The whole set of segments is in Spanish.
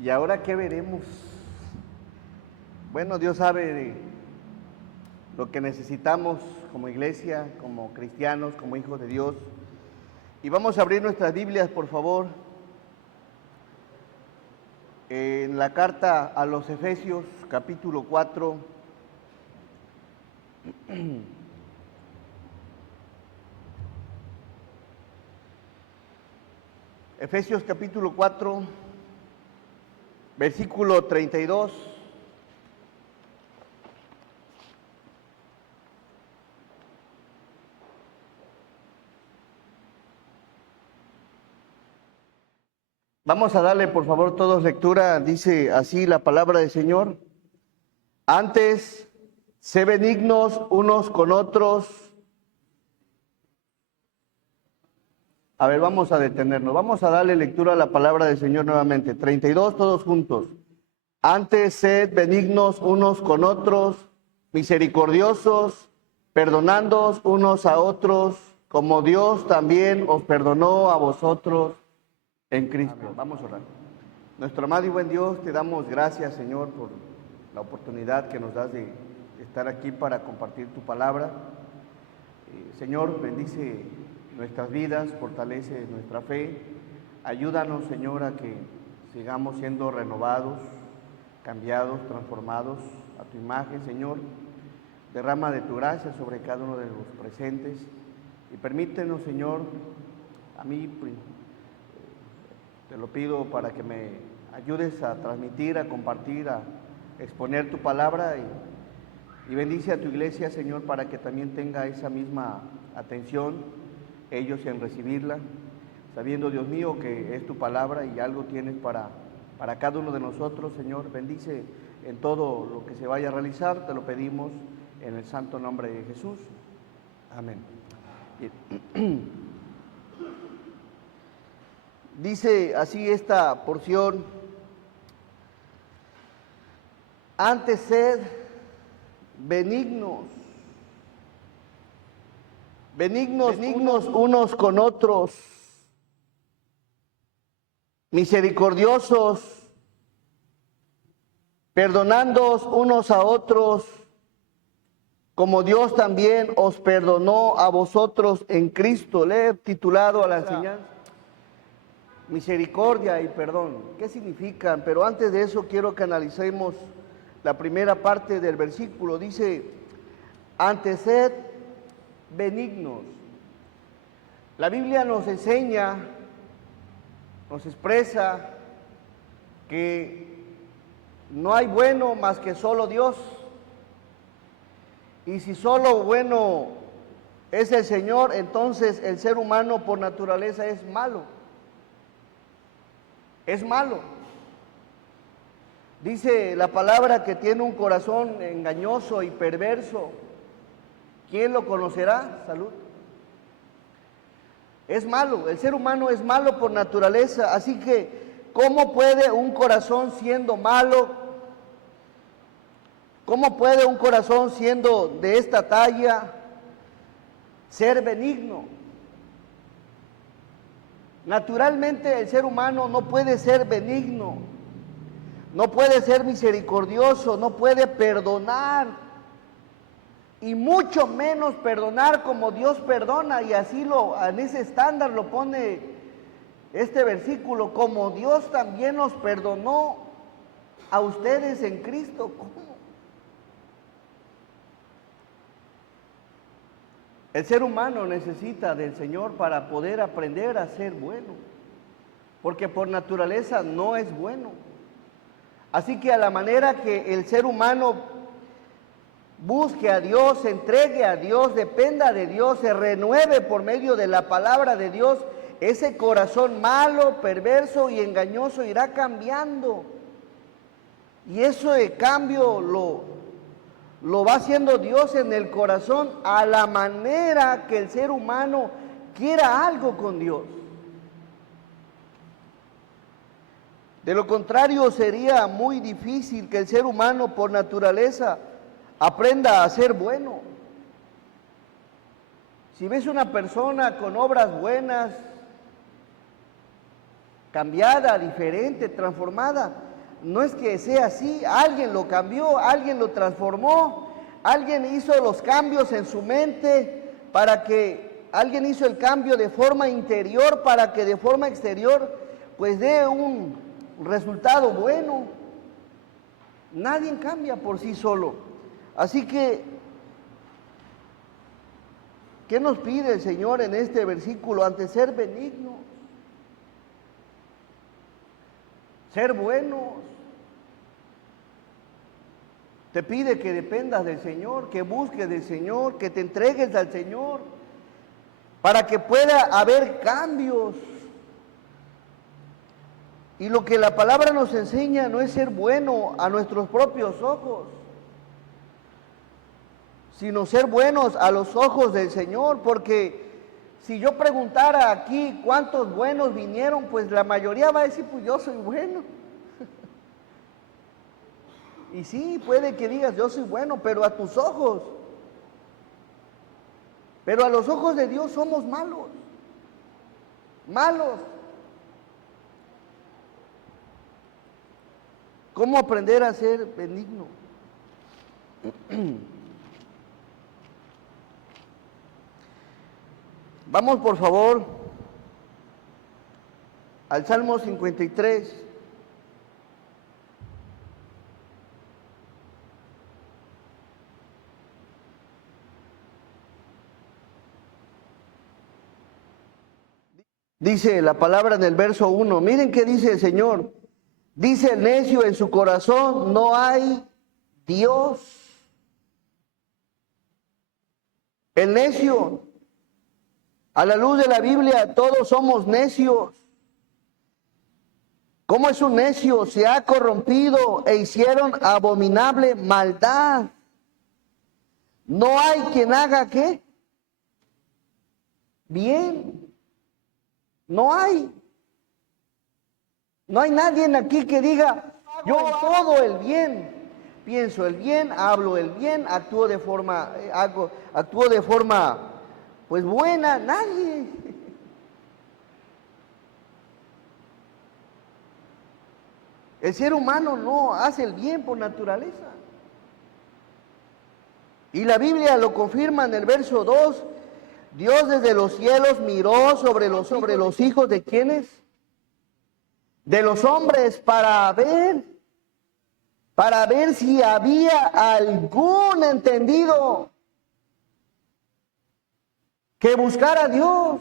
¿Y ahora qué veremos? Bueno, Dios sabe lo que necesitamos como iglesia, como cristianos, como hijos de Dios. Y vamos a abrir nuestras Biblias, por favor, en la carta a los Efesios, capítulo 4. Efesios capítulo 4, versículo 32. Vamos a darle, por favor, todos lectura. Dice así la palabra del Señor. Antes, sé benignos unos con otros. A ver, vamos a detenernos. Vamos a darle lectura a la palabra del Señor nuevamente. 32, todos juntos. Antes, sed benignos unos con otros, misericordiosos, perdonándoos unos a otros, como Dios también os perdonó a vosotros en Cristo. Amén. Vamos a orar. Nuestro amado y buen Dios, te damos gracias, Señor, por la oportunidad que nos das de estar aquí para compartir tu palabra. Señor, bendice nuestras vidas, fortalece nuestra fe. Ayúdanos, Señor, a que sigamos siendo renovados, cambiados, transformados a tu imagen, Señor. Derrama de tu gracia sobre cada uno de los presentes y permítenos, Señor, a mí te lo pido para que me ayudes a transmitir, a compartir, a exponer tu palabra y bendice a tu iglesia, Señor, para que también tenga esa misma atención ellos en recibirla, sabiendo, Dios mío, que es tu palabra y algo tienes para cada uno de nosotros, Señor. Bendice en todo lo que se vaya a realizar, te lo pedimos en el santo nombre de Jesús. Amén. Dice así esta porción: antes sed benignos, benignos unos con otros, misericordiosos, perdonándoos unos a otros, como Dios también os perdonó a vosotros en Cristo. Le he titulado a la enseñanza misericordia y perdón. ¿Qué significan? Pero antes de eso quiero que analicemos la primera parte del versículo. Dice, antes sed benignos. La Biblia nos enseña, nos expresa que no hay bueno más que solo Dios. Y si solo bueno es el Señor, entonces el ser humano por naturaleza es malo. Es malo. Dice la palabra que tiene un corazón engañoso y perverso. ¿Quién lo conocerá? Salud. Es malo, el ser humano es malo por naturaleza, así que ¿cómo puede un corazón siendo malo? ¿Cómo puede un corazón siendo de esta talla ser benigno? Naturalmente el ser humano no puede ser benigno, no puede ser misericordioso, no puede perdonar, y mucho menos perdonar como Dios perdona, y así en ese estándar lo pone este versículo, como Dios también nos perdonó a ustedes en Cristo. ¿Cómo? El ser humano necesita del Señor para poder aprender a ser bueno, porque por naturaleza no es bueno. Así que a la manera que el ser humano busque a Dios, se entregue a Dios, dependa de Dios, se renueve por medio de la palabra de Dios, ese corazón malo, perverso y engañoso irá cambiando. Y eso de cambio lo va haciendo Dios en el corazón a la manera que el ser humano quiera algo con Dios. De lo contrario, sería muy difícil que el ser humano por naturaleza aprenda a ser bueno. Si ves una persona con obras buenas, cambiada, diferente, transformada. No es que sea así, alguien lo cambió, alguien lo transformó, alguien hizo los cambios en su mente para que, alguien hizo el cambio de forma interior para que de forma exterior pues dé un resultado bueno. Nadie cambia por sí solo. Así que, ¿qué nos pide el Señor en este versículo? Ante ser benignos, ser buenos. Te pide que dependas del Señor, que busques del Señor, que te entregues al Señor, para que pueda haber cambios. Y lo que la palabra nos enseña no es ser bueno a nuestros propios ojos, sino ser buenos a los ojos del Señor, porque si yo preguntara aquí cuántos buenos vinieron, pues la mayoría va a decir, pues yo soy bueno. Y sí, puede que digas, yo soy bueno, pero a tus ojos. Pero a los ojos de Dios somos malos. Malos. ¿Cómo aprender a ser benigno? Vamos por favor al Salmo 53. Dice la palabra en el verso 1, miren qué dice el Señor. Dice el necio en su corazón, no hay Dios. El necio, a la luz de la Biblia, todos somos necios. ¿Cómo es un necio? Se ha corrompido e hicieron abominable maldad. No hay quien haga ¿qué? Bien. No hay. No hay nadie aquí que diga, yo todo el bien, pienso el bien, hablo el bien, actúo de forma, pues buena, nadie. El ser humano no hace el bien por naturaleza. Y la Biblia lo confirma en el verso 2, Dios desde los cielos miró sobre los hijos de ¿quiénes? De los hombres para ver si había algún entendido que buscara a Dios,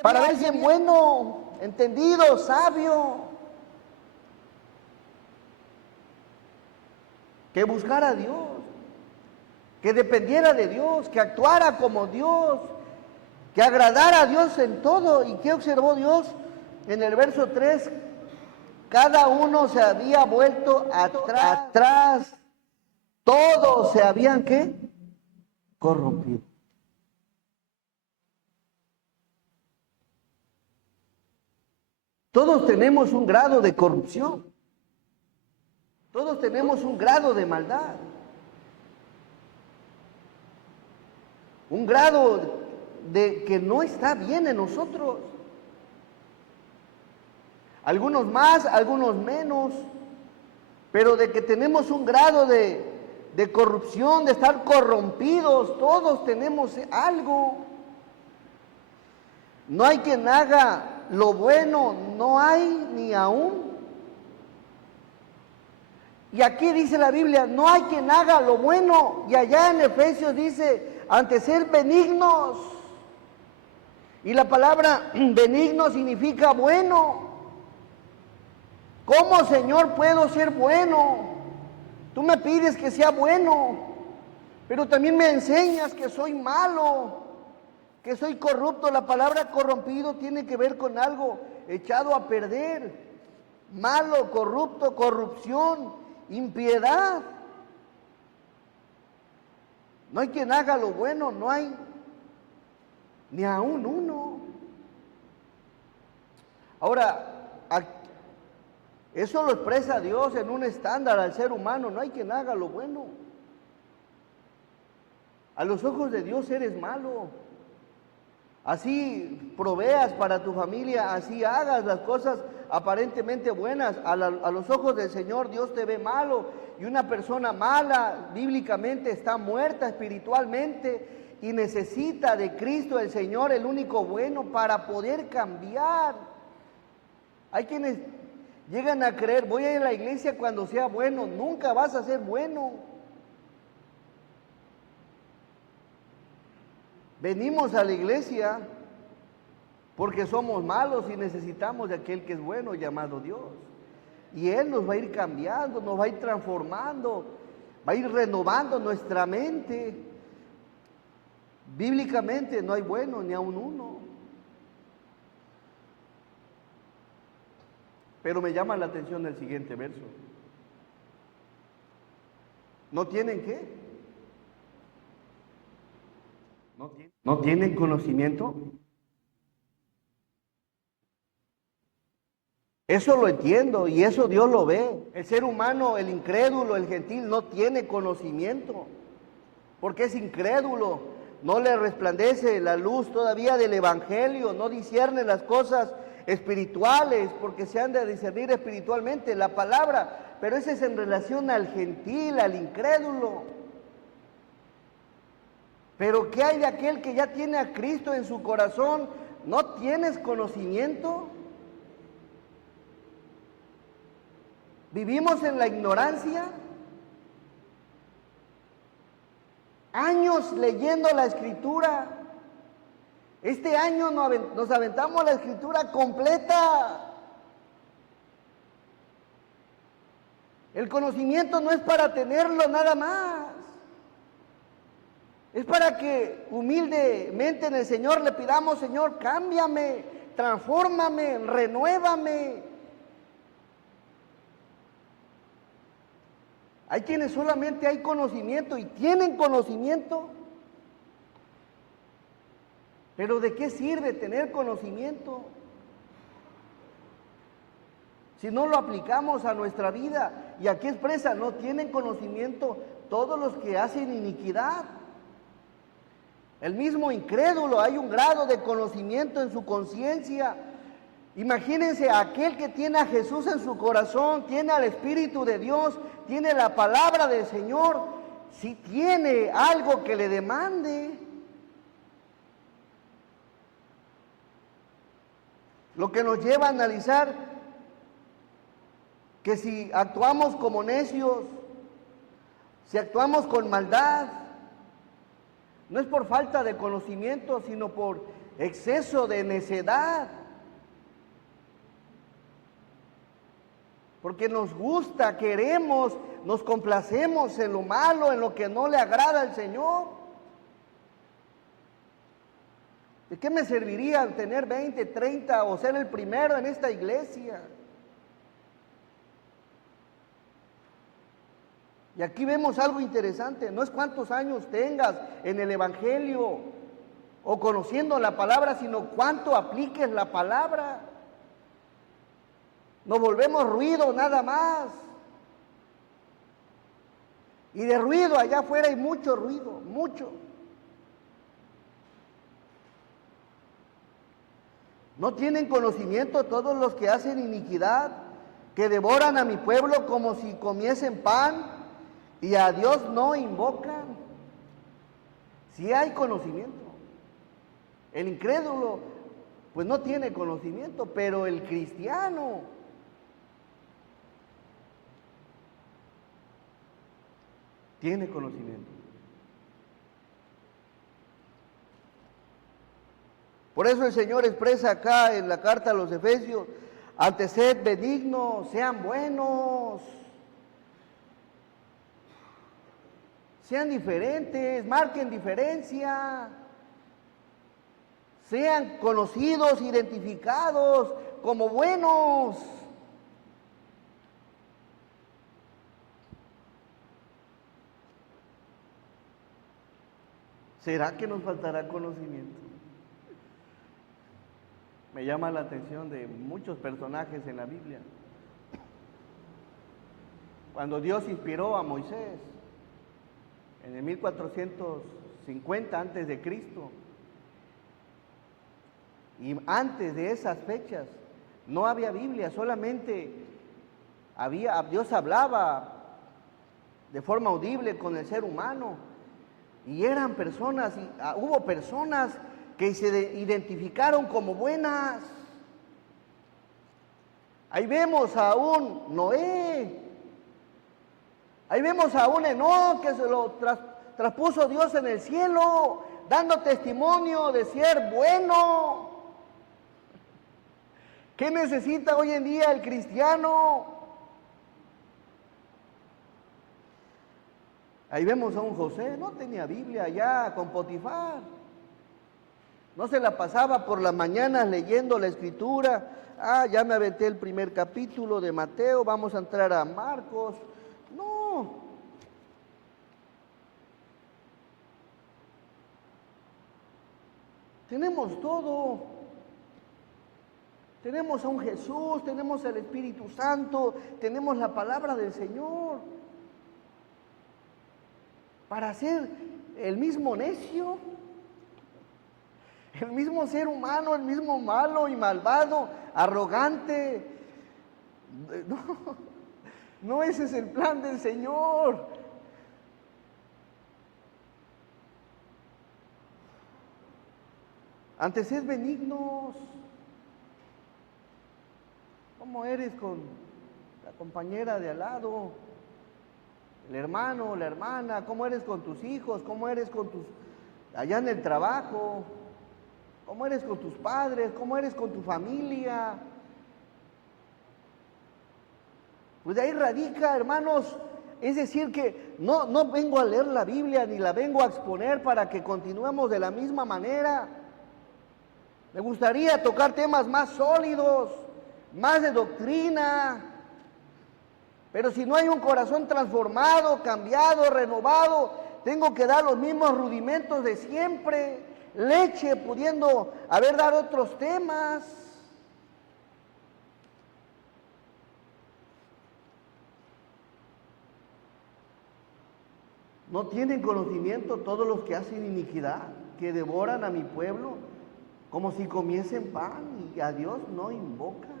para ver si es bueno, entendido, sabio, que buscara a Dios, que dependiera de Dios, que actuara como Dios, que agradara a Dios en todo. ¿Y qué observó Dios? En el verso 3, cada uno se había vuelto atrás, todos se habían ¿qué? Corrompido. Todos tenemos un grado de corrupción, todos tenemos un grado de maldad, un grado de que no está bien en nosotros. Algunos más, algunos menos, pero de que tenemos un grado de corrupción, de estar corrompidos, todos tenemos algo. No hay quien haga lo bueno, no hay ni aún. Y aquí dice la Biblia, no hay quien haga lo bueno. Y allá en Efesios dice, ante ser benignos. Y la palabra benigno significa bueno. ¿Cómo, Señor, puedo ser bueno? Tú me pides que sea bueno, pero también me enseñas que soy malo, que soy corrupto. La palabra corrompido tiene que ver con algo echado a perder. Malo, corrupto, corrupción, impiedad. No hay quien haga lo bueno, no hay ni aún uno. Ahora, eso lo expresa Dios en un estándar al ser humano, no hay quien haga lo bueno. A los ojos de Dios eres malo. así proveas para tu familia, así hagas las cosas aparentemente buenas. A los ojos del Señor Dios te ve malo, y una persona mala bíblicamente está muerta espiritualmente y necesita de Cristo el Señor, el único bueno, para poder cambiar. Hay quienes llegan a creer, voy a ir a la iglesia cuando sea bueno. Nunca vas a ser bueno. Venimos a la iglesia porque somos malos y necesitamos de aquel que es bueno, llamado Dios. Y Él nos va a ir cambiando, nos va a ir transformando, va a ir renovando nuestra mente. Bíblicamente no hay bueno ni aun uno. Pero me llama la atención el siguiente verso. ¿No tienen qué? ¿No tienen conocimiento? Eso lo entiendo y eso Dios lo ve. El ser humano, el incrédulo, el gentil, no tiene conocimiento porque es incrédulo. No le resplandece la luz todavía del Evangelio, no discierne las cosas espirituales, porque se han de discernir espiritualmente la palabra, pero ese es en relación al gentil, al incrédulo. Pero ¿qué hay de aquel que ya tiene a Cristo en su corazón? ¿No tienes conocimiento? ¿Vivimos en la ignorancia? Años leyendo la Escritura. Este año nos aventamos la Escritura completa. El conocimiento no es para tenerlo nada más. Es para que humildemente en el Señor le pidamos: Señor, cámbiame, transfórmame, renuévame. Hay quienes solamente hay conocimiento y tienen conocimiento. Pero ¿de qué sirve tener conocimiento si no lo aplicamos a nuestra vida? Y aquí expresa: no tienen conocimiento todos los que hacen iniquidad. El mismo incrédulo, hay un grado de conocimiento en su conciencia. Imagínense a aquel que tiene a Jesús en su corazón, tiene al Espíritu de Dios, tiene la palabra del Señor, si tiene algo que le demande. Lo que nos lleva a analizar que si actuamos como necios, si actuamos con maldad, no es por falta de conocimiento, sino por exceso de necedad. Porque nos gusta, queremos, nos complacemos en lo malo, en lo que no le agrada al Señor. ¿De qué me serviría tener 20, 30 o ser el primero en esta iglesia? Y aquí vemos algo interesante, no es cuántos años tengas en el Evangelio o conociendo la palabra, sino cuánto apliques la palabra. Nos volvemos ruido nada más. Y de ruido allá afuera hay mucho ruido, mucho. ¿No tienen conocimiento todos los que hacen iniquidad, que devoran a mi pueblo como si comiesen pan y a Dios no invocan? Sí hay conocimiento. El incrédulo pues no tiene conocimiento, pero el cristiano tiene conocimiento. Por eso el Señor expresa acá en la carta a los Efesios: antes sed benignos, sean buenos, sean diferentes, marquen diferencia, sean conocidos, identificados como buenos. ¿Será que nos faltará conocimiento? Me llama la atención de muchos personajes en la Biblia. Cuando Dios inspiró a Moisés en el 1450 antes de Cristo, Y antes de esas fechas no había Biblia, solamente Dios hablaba de forma audible con el ser humano. Y eran personas, hubo personas que se identificaron como buenas. Ahí vemos a un Noé, ahí vemos a un Enoc que se lo traspuso Dios en el cielo, dando testimonio de ser bueno. ¿Qué necesita hoy en día el cristiano? Ahí vemos a un José, no tenía Biblia ya con Potifar. No se la pasaba por las mañanas leyendo la escritura. Ya me aventé el primer capítulo de Mateo, vamos a entrar a Marcos. No. Tenemos todo. Tenemos a un Jesús, tenemos al Espíritu Santo, tenemos la palabra del Señor. Para ser el mismo necio, el mismo ser humano, el mismo malo y malvado, arrogante. No, ese es el plan del Señor. Antes sed benignos. ¿Cómo eres con la compañera de al lado? El hermano, la hermana, ¿cómo eres con tus hijos? ¿Cómo eres con allá en el trabajo? ¿Cómo eres con tus padres? ¿Cómo eres con tu familia? Pues de ahí radica, hermanos, es decir que no vengo a leer la Biblia ni la vengo a exponer para que continuemos de la misma manera. Me gustaría tocar temas más sólidos, más de doctrina. Pero si no hay un corazón transformado, cambiado, renovado, tengo que dar los mismos rudimentos de siempre, leche, pudiendo dar otros temas. ¿No tienen conocimiento todos los que hacen iniquidad, que devoran a mi pueblo, como si comiesen pan y a Dios no invocan?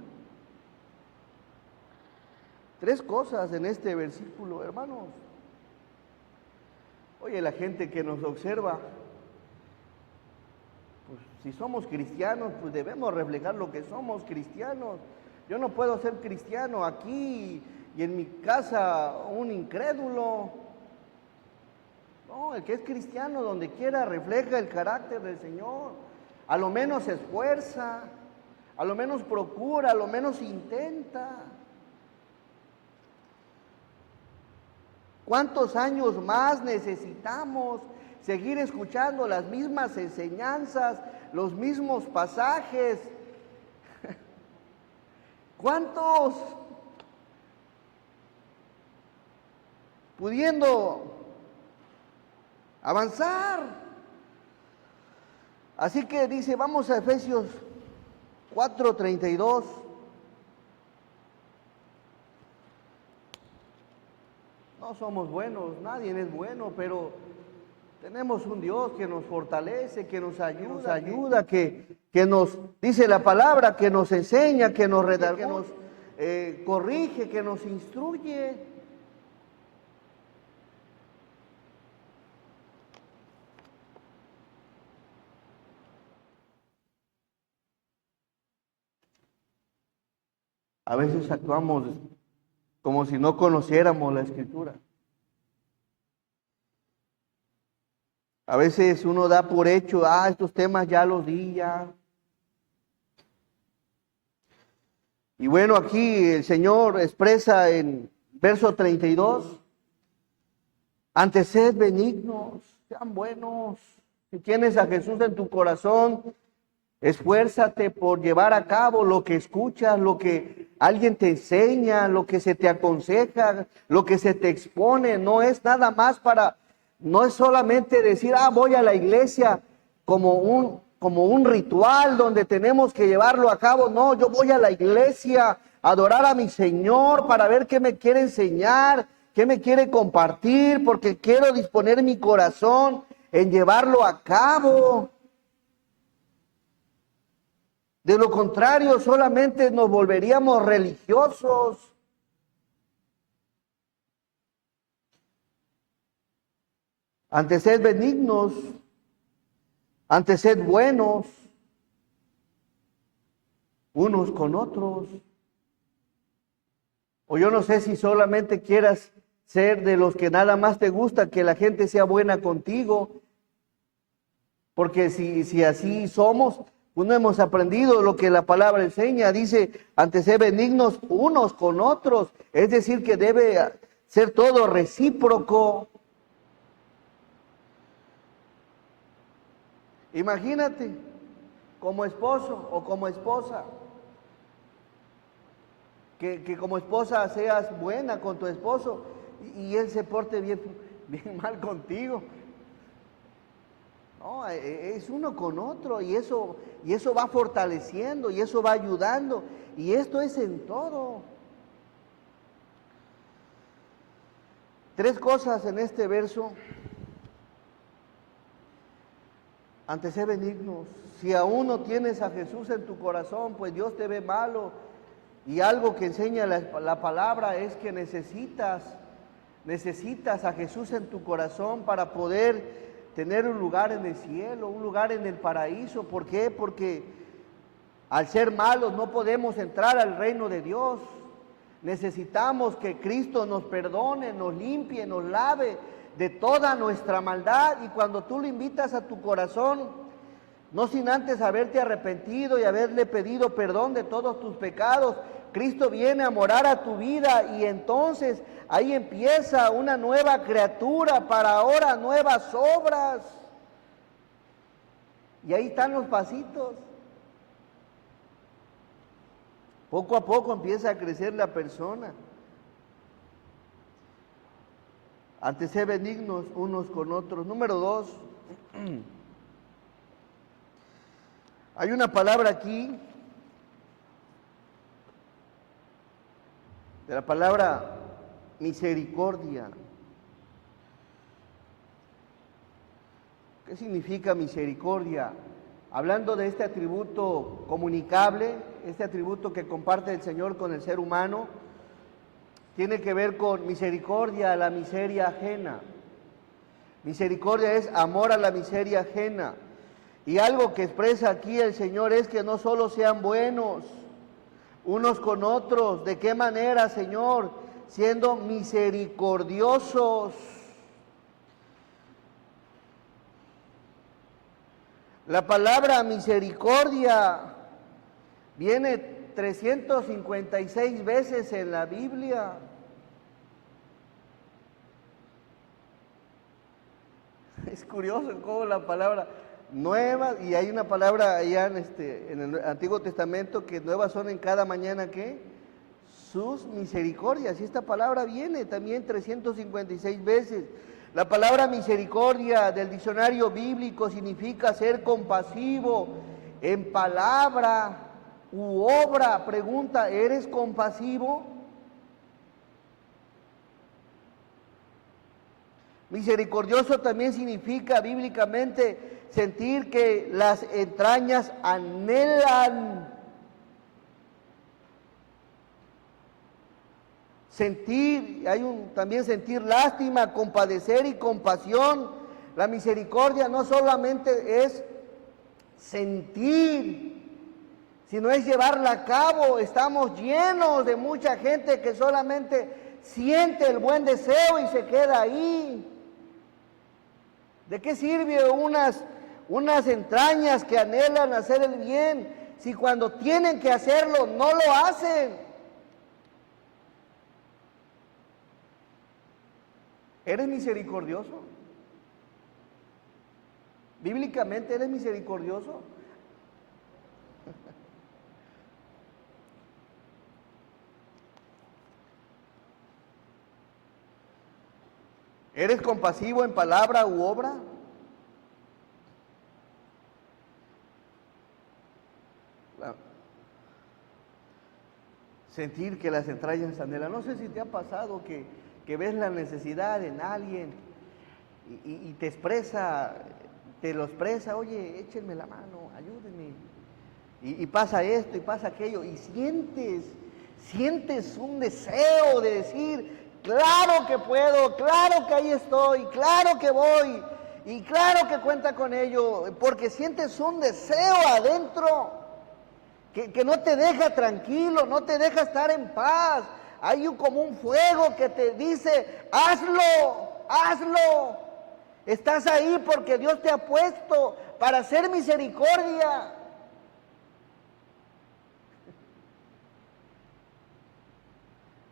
3 cosas en este versículo, hermanos. Oye, la gente que nos observa, pues si somos cristianos, pues debemos reflejar lo que somos cristianos. Yo no puedo ser cristiano aquí y en mi casa un incrédulo. No, el que es cristiano donde quiera refleja el carácter del Señor. A lo menos se esfuerza, a lo menos procura, a lo menos intenta. ¿Cuántos años más necesitamos seguir escuchando las mismas enseñanzas, los mismos pasajes? ¿Cuántos? Pudiendo avanzar. Así que dice, vamos a Efesios 4:32. No somos buenos, nadie es bueno, pero tenemos un Dios que nos fortalece, que nos ayuda, que nos dice la palabra, que nos enseña, que nos redarguye, que nos corrige, que nos instruye. A veces actuamos como si no conociéramos la Escritura. A veces uno da por hecho, estos temas ya los di ya. Y bueno, aquí el Señor expresa en verso 32, antes sed benignos, sean buenos. Si tienes a Jesús en tu corazón, esfuérzate por llevar a cabo lo que escuchas, lo que alguien te enseña, lo que se te aconseja, lo que se te expone. No es nada más no es solamente decir, voy a la iglesia como un ritual donde tenemos que llevarlo a cabo. No, yo voy a la iglesia a adorar a mi Señor para ver qué me quiere enseñar, qué me quiere compartir, porque quiero disponer mi corazón en llevarlo a cabo. De lo contrario, solamente nos volveríamos religiosos. Antes sed benignos, antes sed buenos, unos con otros. O yo no sé si solamente quieras ser de los que nada más te gusta que la gente sea buena contigo. Porque si así somos, pues no hemos aprendido lo que la palabra enseña. Dice, antes ser benignos unos con otros. Es decir, que debe ser todo recíproco. Imagínate, como esposo o como esposa, que como esposa seas buena con tu esposo y él se porte bien mal contigo. No, es uno con otro y eso va fortaleciendo y eso va ayudando. Y esto es en todo. 3 cosas en este verso. Antes sé benignos. Si aún no tienes a Jesús en tu corazón, pues Dios te ve malo. Y algo que enseña la palabra es que necesitas a Jesús en tu corazón para poder tener un lugar en el cielo, un lugar en el paraíso. ¿Por qué? Porque al ser malos no podemos entrar al reino de Dios. Necesitamos que Cristo nos perdone, nos limpie, nos lave de toda nuestra maldad. Y cuando tú lo invitas a tu corazón, no sin antes haberte arrepentido y haberle pedido perdón de todos tus pecados, Cristo viene a morar a tu vida y entonces ahí empieza una nueva criatura para ahora nuevas obras. Y ahí están los pasitos. Poco a poco empieza a crecer la persona. Antes ser benignos unos con otros. Número 2. Hay una palabra aquí, de la palabra misericordia. ¿Qué significa misericordia? Hablando de este atributo comunicable, este atributo que comparte el Señor con el ser humano, tiene que ver con misericordia a la miseria ajena. Misericordia es amor a la miseria ajena. Y algo que expresa aquí el Señor es que no solo sean buenos unos con otros. ¿De qué manera, Señor? Siendo misericordiosos. La palabra misericordia viene 356 veces en la Biblia. Es curioso cómo la palabra nueva, y hay una palabra allá en el Antiguo Testamento que nuevas son en cada mañana, ¿qué? Sus misericordias. Y esta palabra viene también 356 veces. La palabra misericordia del diccionario bíblico significa ser compasivo en palabra u obra. Pregunta, ¿eres compasivo? Misericordioso también significa bíblicamente sentir que las entrañas anhelan. Sentir, también sentir lástima, compadecer y compasión. La misericordia no solamente es sentir, sino es llevarla a cabo. Estamos llenos de mucha gente que solamente siente el buen deseo y se queda ahí. ¿De qué sirve unas entrañas que anhelan hacer el bien si cuando tienen que hacerlo no lo hacen? ¿Eres misericordioso? ¿Bíblicamente eres misericordioso? ¿Eres compasivo en palabra u obra? Sentir que las entrañas anhelan. No sé si te ha pasado que ves la necesidad en alguien y te lo expresa, oye, échenme la mano, ayúdenme. Y pasa esto y pasa aquello, y sientes un deseo de decir, claro que puedo, claro que ahí estoy, claro que voy, y claro que cuenta con ello, porque sientes un deseo adentro que no te deja tranquilo, no te deja estar en paz. Hay como un fuego que te dice, hazlo, hazlo. Estás ahí porque Dios te ha puesto para hacer misericordia.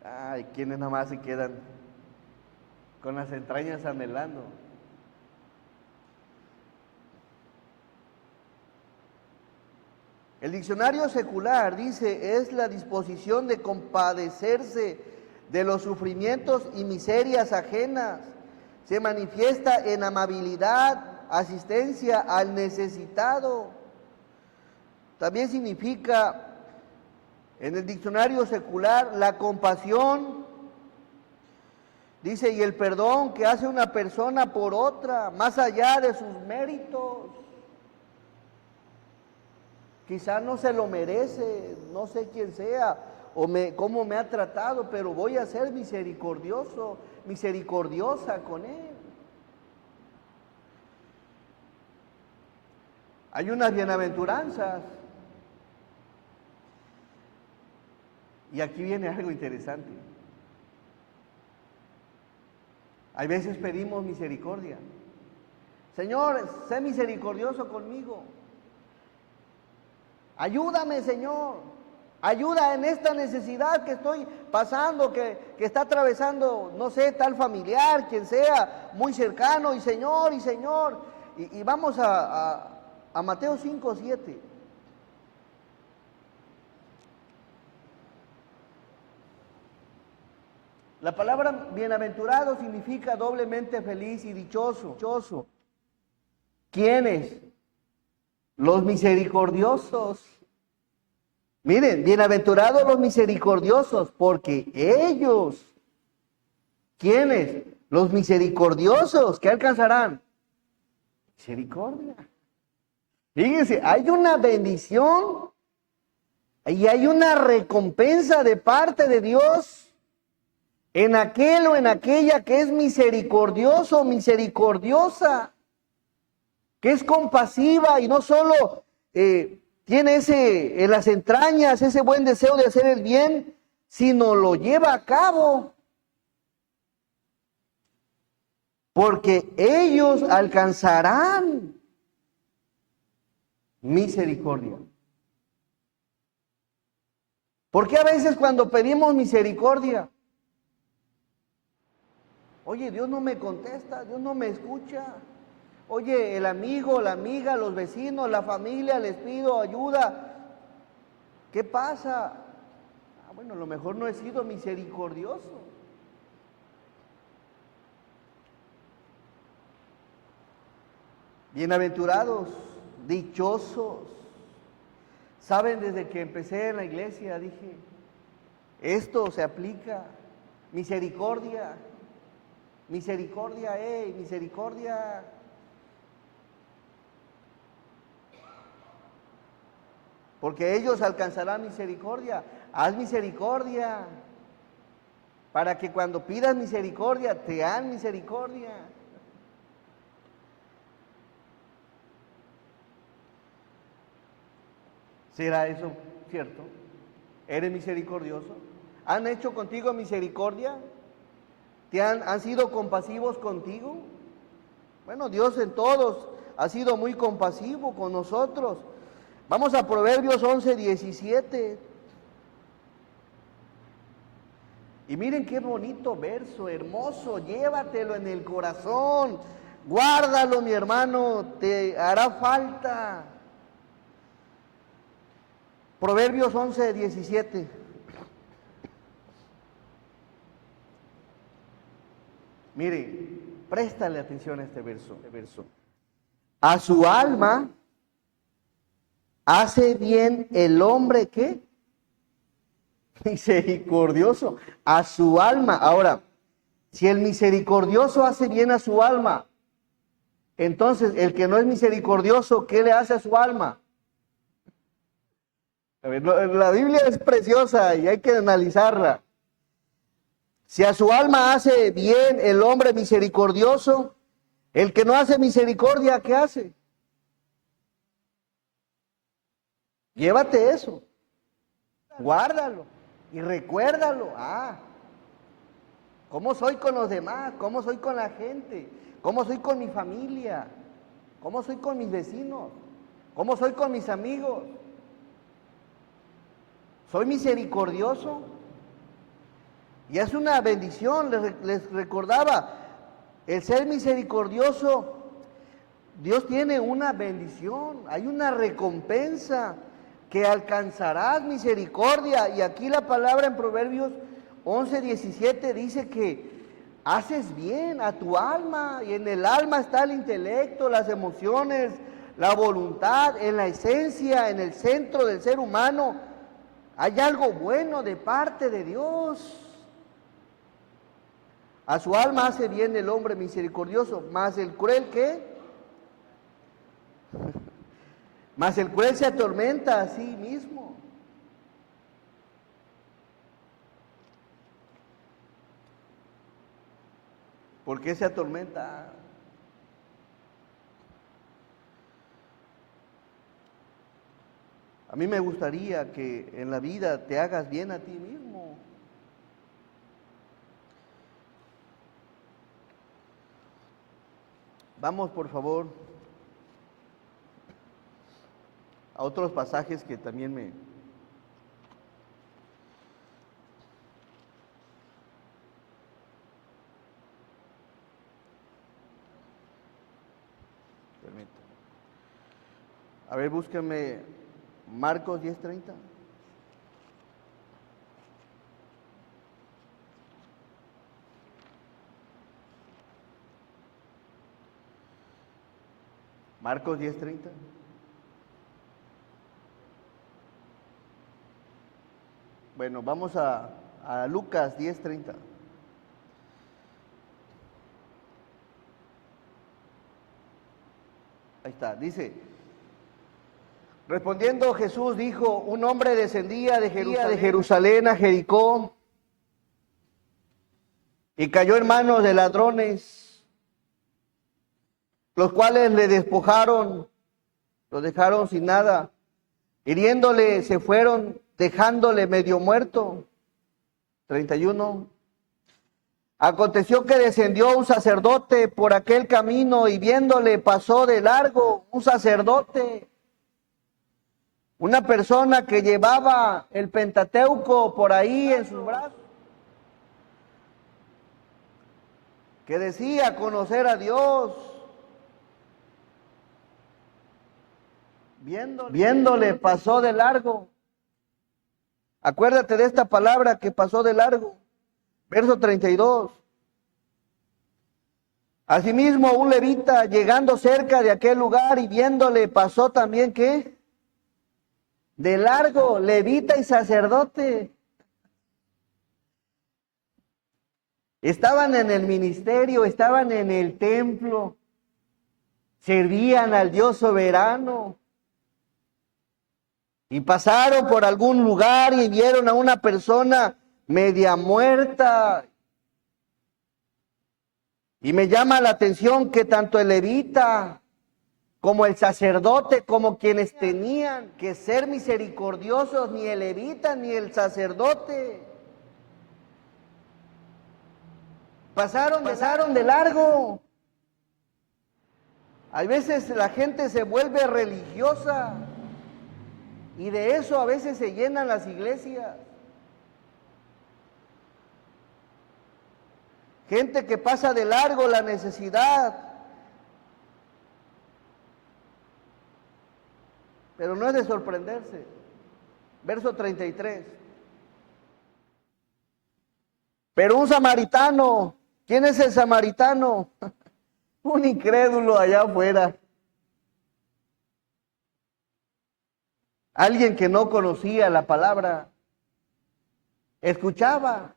Ay, quienes nada más se quedan con las entrañas anhelando. El diccionario secular dice, es la disposición de compadecerse de los sufrimientos y miserias ajenas. Se manifiesta en amabilidad, asistencia al necesitado. También significa, en el diccionario secular, la compasión, dice, y el perdón que hace una persona por otra, más allá de sus méritos. Quizás no se lo merece, no sé quién sea o cómo me ha tratado, pero voy a ser misericordioso, misericordiosa con él. Hay unas bienaventuranzas. Y aquí viene algo interesante. Hay veces pedimos misericordia. Señor, sé misericordioso conmigo. Ayúdame, Señor. Ayuda en esta necesidad que estoy pasando, que está atravesando, no sé, tal familiar, quien sea, muy cercano, y Señor, y Señor. Y vamos a Mateo 5:7. La palabra bienaventurado significa doblemente feliz y dichoso. ¿Quiénes? Los misericordiosos. Miren, bienaventurados los misericordiosos, porque ellos, ¿quiénes? Los misericordiosos, ¿qué alcanzarán? Misericordia. Fíjense, hay una bendición y hay una recompensa de parte de Dios en aquel o en aquella que es misericordioso, misericordiosa, que es compasiva y no solo tiene en las entrañas ese buen deseo de hacer el bien, sino lo lleva a cabo. Porque ellos alcanzarán misericordia. Porque a veces cuando pedimos misericordia, oye, Dios no me contesta, Dios no me escucha. Oye, el amigo, la amiga, los vecinos, la familia, les pido ayuda. ¿Qué pasa? Bueno, a lo mejor no he sido misericordioso. Bienaventurados, dichosos. Saben, desde que empecé en la iglesia dije, esto se aplica, misericordia, misericordia, misericordia. Porque ellos alcanzarán misericordia. Haz misericordia, para que cuando pidas misericordia, te dan misericordia. ¿Será eso cierto? ¿Eres misericordioso? ¿Han hecho contigo misericordia? ¿Han sido compasivos contigo? Bueno, Dios en todos ha sido muy compasivo con nosotros. Vamos a Proverbios 11:17. Y miren qué bonito verso, hermoso, llévatelo en el corazón. Guárdalo, mi hermano, te hará falta. Proverbios 11:17. Mire, préstale atención a este verso. A su alma hace bien el hombre que misericordioso. A su alma. Ahora, si el misericordioso hace bien a su alma, entonces el que no es misericordioso, ¿qué le hace a su alma? A ver, la Biblia es preciosa y hay que analizarla. Si a su alma hace bien el hombre misericordioso, el que no hace misericordia, ¿qué hace? Llévate eso, guárdalo y recuérdalo. ¿Cómo soy con los demás? ¿Cómo soy con la gente? ¿Cómo soy con mi familia? ¿Cómo soy con mis vecinos? ¿Cómo soy con mis amigos? ¿Soy misericordioso? Y es una bendición, les recordaba, el ser misericordioso, Dios tiene una bendición, hay una recompensa que alcanzarás misericordia. Y aquí la palabra en Proverbios 11:17 dice que haces bien a tu alma, y en el alma está el intelecto, las emociones, la voluntad, en la esencia, en el centro del ser humano, hay algo bueno de parte de Dios. A su alma hace bien el hombre misericordioso, mas el cruel, ¿qué? Mas el cruel se atormenta a sí mismo. ¿Por qué se atormenta? A mí me gustaría que en la vida te hagas bien a ti mismo. Vamos, por favor, a otros pasajes que también me... Permítanme. A ver, búsquenme Marcos 10:30. Marcos 10:30. Bueno, vamos a Lucas 10:30. Ahí está, dice: respondiendo Jesús dijo, un hombre descendía de Jerusalén a Jericó y cayó en manos de ladrones, los cuales le despojaron, lo dejaron sin nada, hiriéndole se fueron, dejándole medio muerto. 31. Aconteció que descendió un sacerdote por aquel camino y viéndole pasó de largo. Un sacerdote, una persona que llevaba el Pentateuco por ahí en sus brazos, que decía conocer a Dios, viéndole pasó de largo. Acuérdate de esta palabra, que pasó de largo. Verso 32. Asimismo, un levita, llegando cerca de aquel lugar y viéndole, pasó también, ¿qué? De largo, levita y sacerdote. Estaban en el ministerio, estaban en el templo, servían al Dios soberano. Y pasaron por algún lugar y vieron a una persona media muerta. Y me llama la atención que tanto el levita como el sacerdote, como quienes tenían que ser misericordiosos, ni el levita ni el sacerdote pasaron de largo. Hay veces la gente se vuelve religiosa y de eso a veces se llenan las iglesias. Gente que pasa de largo la necesidad. Pero no es de sorprenderse. Verso 33. Pero un samaritano, ¿quién es el samaritano? Un incrédulo allá afuera. Alguien que no conocía la palabra. Escuchaba.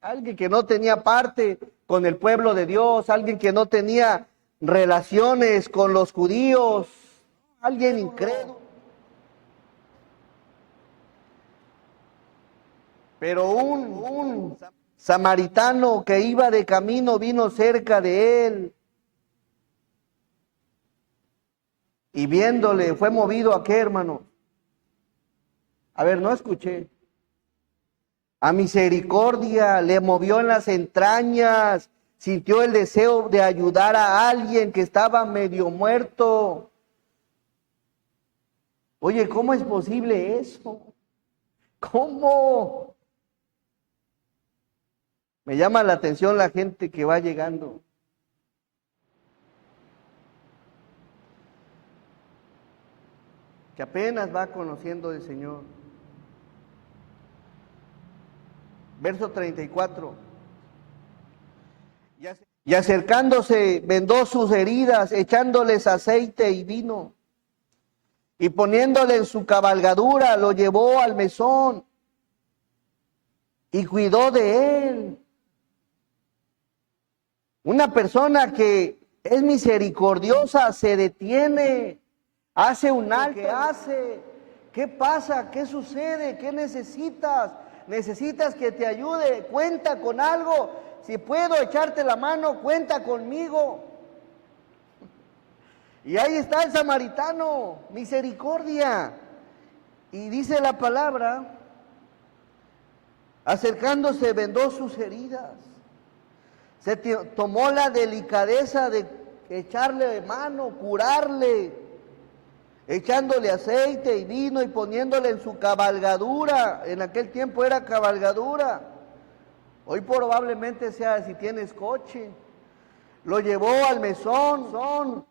Alguien que no tenía parte con el pueblo de Dios. Alguien que no tenía relaciones con los judíos. Alguien incrédulo. Pero un samaritano que iba de camino vino cerca de él y viéndole fue movido a qué, hermano. A ver, no escuché. A misericordia, le movió en las entrañas, sintió el deseo de ayudar a alguien que estaba medio muerto. Oye, ¿cómo es posible eso? ¿Cómo? Me llama la atención la gente que va llegando. Que apenas va conociendo al Señor. Verso 34. Y acercándose, vendó sus heridas, echándoles aceite y vino. Y poniéndole en su cabalgadura, lo llevó al mesón y cuidó de él. Una persona que es misericordiosa se detiene, hace un alto. ¿Qué hace? ¿Qué pasa? ¿Qué sucede? ¿Qué necesitas? ¿Necesitas que te ayude? Cuenta con algo. Si puedo echarte la mano, cuenta conmigo. Y ahí está el samaritano, misericordia. Y dice la palabra, acercándose vendó sus heridas. Se tomó la delicadeza de echarle mano, curarle, echándole aceite y vino y poniéndole en su cabalgadura. En aquel tiempo era cabalgadura. Hoy probablemente sea si tienes coche. Lo llevó al mesón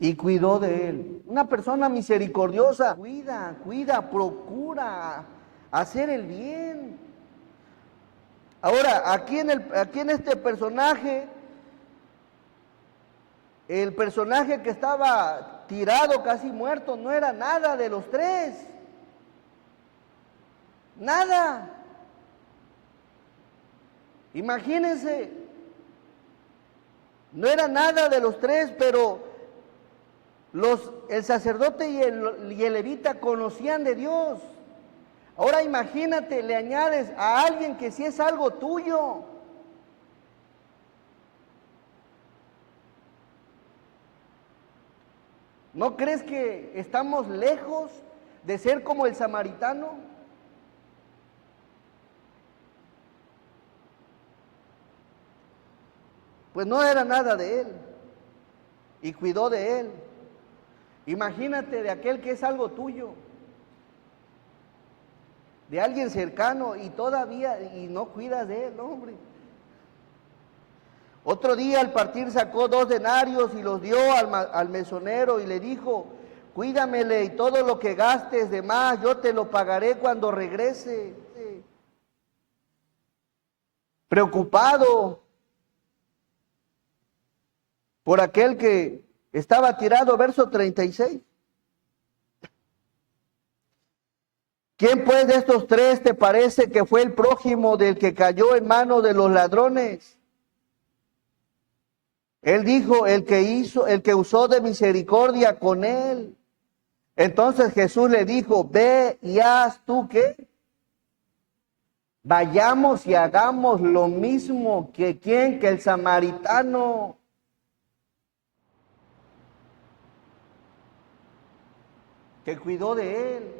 y cuidó de él. Una persona misericordiosa cuida, procura hacer el bien. Ahora, aquí en este personaje, el personaje que estaba tirado, casi muerto, no era nada de los tres. Nada. Imagínense, no era nada de los tres, pero el sacerdote y el levita conocían de Dios. Ahora imagínate, le añades a alguien que sí es algo tuyo. ¿No crees que estamos lejos de ser como el samaritano? Pues no era nada de él y cuidó de él. Imagínate de aquel que es algo tuyo, de alguien cercano y todavía y no cuidas de él, hombre. Otro día al partir sacó 2 denarios y los dio al mesonero y le dijo, cuídamele y todo lo que gastes de más yo te lo pagaré cuando regrese. Preocupado por aquel que estaba tirado, verso 36. ¿Quién pues de estos tres te parece que fue el prójimo del que cayó en manos de los ladrones? Él dijo, el que usó de misericordia con él. Entonces Jesús le dijo, ve y haz tú qué. Vayamos y hagamos lo mismo que quien, que el samaritano. Que cuidó de él.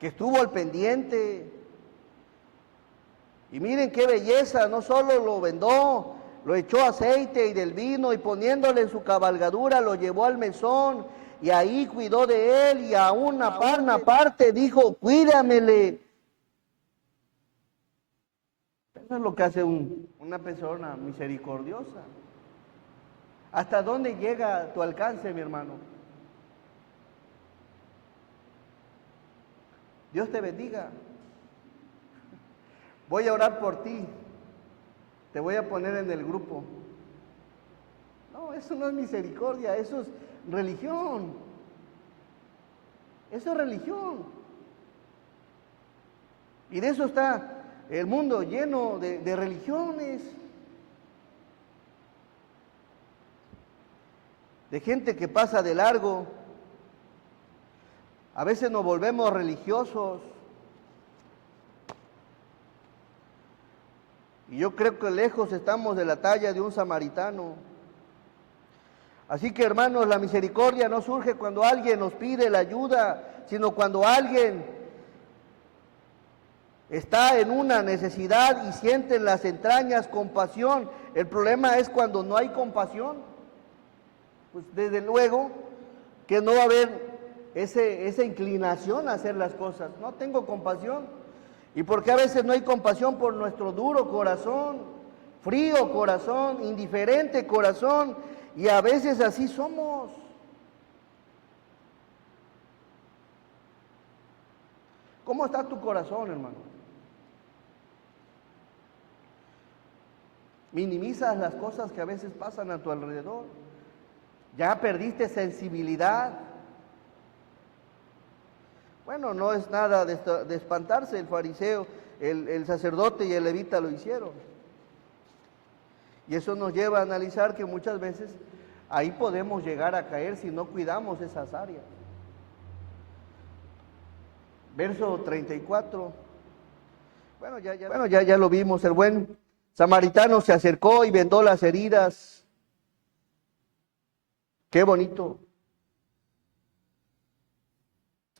Que estuvo al pendiente. Y miren qué belleza, no solo lo vendó, lo echó aceite y del vino y poniéndole en su cabalgadura lo llevó al mesón y ahí cuidó de él y a una parte dijo, cuídamele. Eso es lo que hace una persona misericordiosa. ¿Hasta dónde llega tu alcance, mi hermano? Dios te bendiga. Voy a orar por ti. Te voy a poner en el grupo. No, eso no es misericordia, eso es religión. Eso es religión. Y de eso está el mundo lleno de religiones. De gente que pasa de largo. A veces nos volvemos religiosos. Y yo creo que lejos estamos de la talla de un samaritano. Así que, hermanos, la misericordia no surge cuando alguien nos pide la ayuda, sino cuando alguien está en una necesidad y siente en las entrañas compasión. El problema es cuando no hay compasión. Pues desde luego que no va a haber esa inclinación a hacer las cosas. No tengo compasión. ¿Y por qué a veces no hay compasión? Por nuestro duro corazón, frío corazón, indiferente corazón, y a veces así somos. ¿Cómo está tu corazón, hermano? Minimizas las cosas que a veces pasan a tu alrededor. Ya perdiste sensibilidad. Bueno, no es nada de espantarse, el fariseo, el sacerdote y el levita lo hicieron. Y eso nos lleva a analizar que muchas veces ahí podemos llegar a caer si no cuidamos esas áreas. Verso 34. Bueno, ya lo vimos. El buen samaritano se acercó y vendó las heridas. Qué bonito.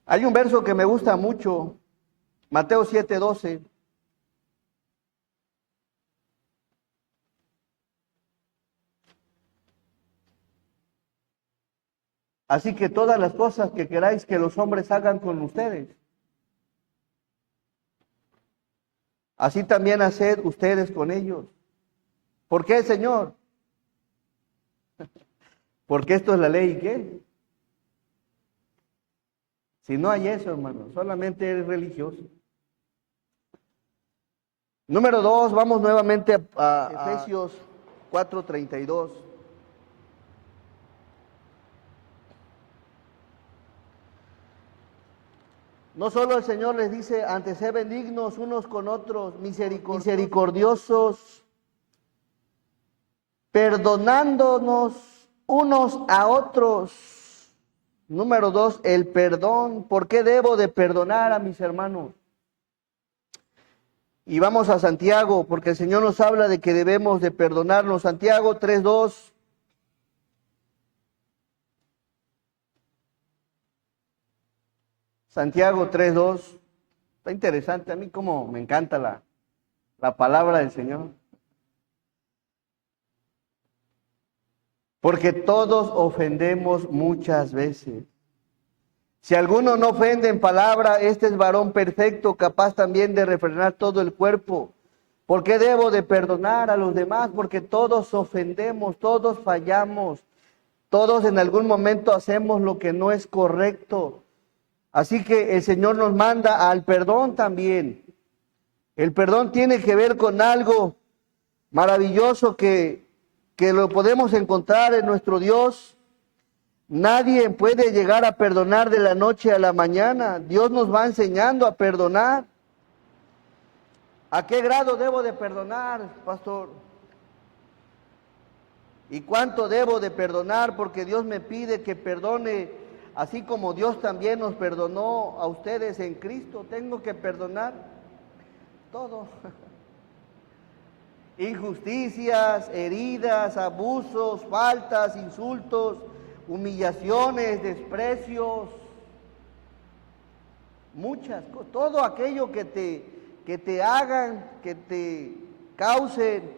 Hay un verso que me gusta mucho, Mateo 7:12. Así que todas las cosas que queráis que los hombres hagan con ustedes, así también haced ustedes con ellos. ¿Por qué, Señor? Porque esto es la ley, ¿qué? Si no hay eso, hermano, solamente eres religioso. Número 2, vamos nuevamente a Efesios 4:32. No solo el Señor les dice, antes sed benignos unos con otros, misericordiosos, perdonándonos unos a otros. Número 2, el perdón. ¿Por qué debo de perdonar a mis hermanos? Y vamos a Santiago, porque el Señor nos habla de que debemos de perdonarnos. Santiago 3:2. Santiago 3:2. Está interesante, a mí como me encanta la palabra del Señor. Porque todos ofendemos muchas veces. Si alguno no ofende en palabra, este es varón perfecto, capaz también de refrenar todo el cuerpo. ¿Por qué debo de perdonar a los demás? Porque todos ofendemos, todos fallamos, todos en algún momento hacemos lo que no es correcto. Así que el Señor nos manda al perdón también. El perdón tiene que ver con algo maravilloso que lo podemos encontrar en nuestro Dios. Nadie puede llegar a perdonar de la noche a la mañana. Dios nos va enseñando a perdonar. ¿A qué grado debo de perdonar, pastor? ¿Y cuánto debo de perdonar? Porque Dios me pide que perdone, así como Dios también nos perdonó a ustedes en Cristo. Tengo que perdonar todo. Injusticias, heridas, abusos, faltas, insultos, humillaciones, desprecios, muchas cosas, todo aquello que te hagan, que te causen,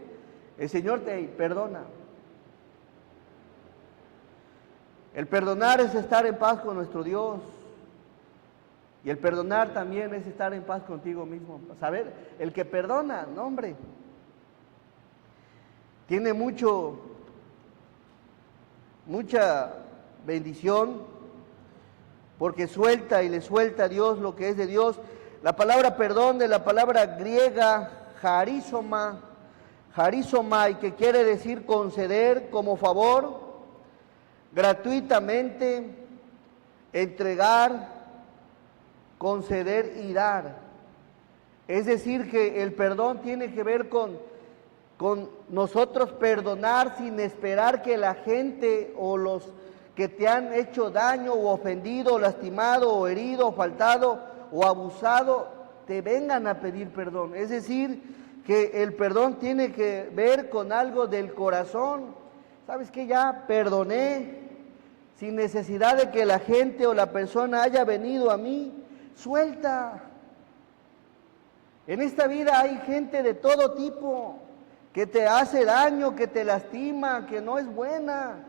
el Señor te perdona. El perdonar es estar en paz con nuestro Dios. Y el perdonar también es estar en paz contigo mismo. Saber, el que perdona, no hombre, tiene mucha bendición, porque suelta y le suelta a Dios lo que es de Dios. La palabra perdón, de la palabra griega charizoma, y que quiere decir conceder como favor, gratuitamente, entregar, conceder y dar. Es decir, que el perdón tiene que ver con nosotros perdonar sin esperar que la gente o los que te han hecho daño o ofendido, o lastimado o herido o faltado o abusado, te vengan a pedir perdón. Es decir, que el perdón tiene que ver con algo del corazón. ¿Sabes qué? Ya perdoné, sin necesidad de que la gente o la persona haya venido a mí. Suelta. En esta vida hay gente de todo tipo que te hace daño, que te lastima, que no es buena.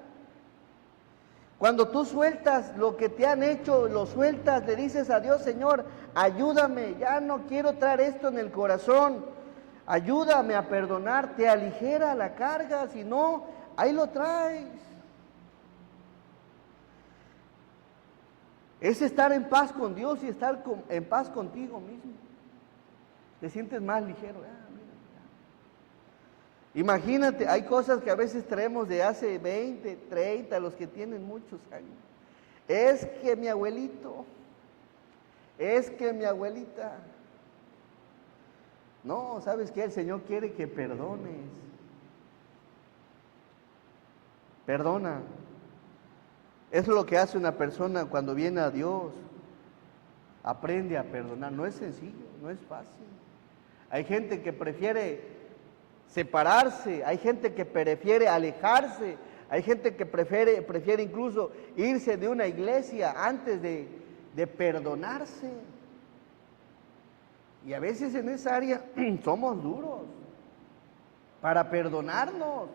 Cuando tú sueltas lo que te han hecho, lo sueltas, le dices a Dios, Señor, ayúdame, ya no quiero traer esto en el corazón, ayúdame a perdonar, te aligera la carga, si no, ahí lo traes. Es estar en paz con Dios y estar en paz contigo mismo. Te sientes más ligero. Imagínate, hay cosas que a veces traemos de hace 20, 30, los que tienen muchos años. Es que mi abuelito, es que mi abuelita. No, ¿sabes qué? El Señor quiere que perdones. Perdona. Eso es lo que hace una persona cuando viene a Dios. Aprende a perdonar. No es sencillo, no es fácil. Hay gente que prefiere separarse, hay gente que prefiere alejarse, hay gente que prefiere incluso irse de una iglesia antes de perdonarse. Y a veces en esa área somos duros para perdonarnos.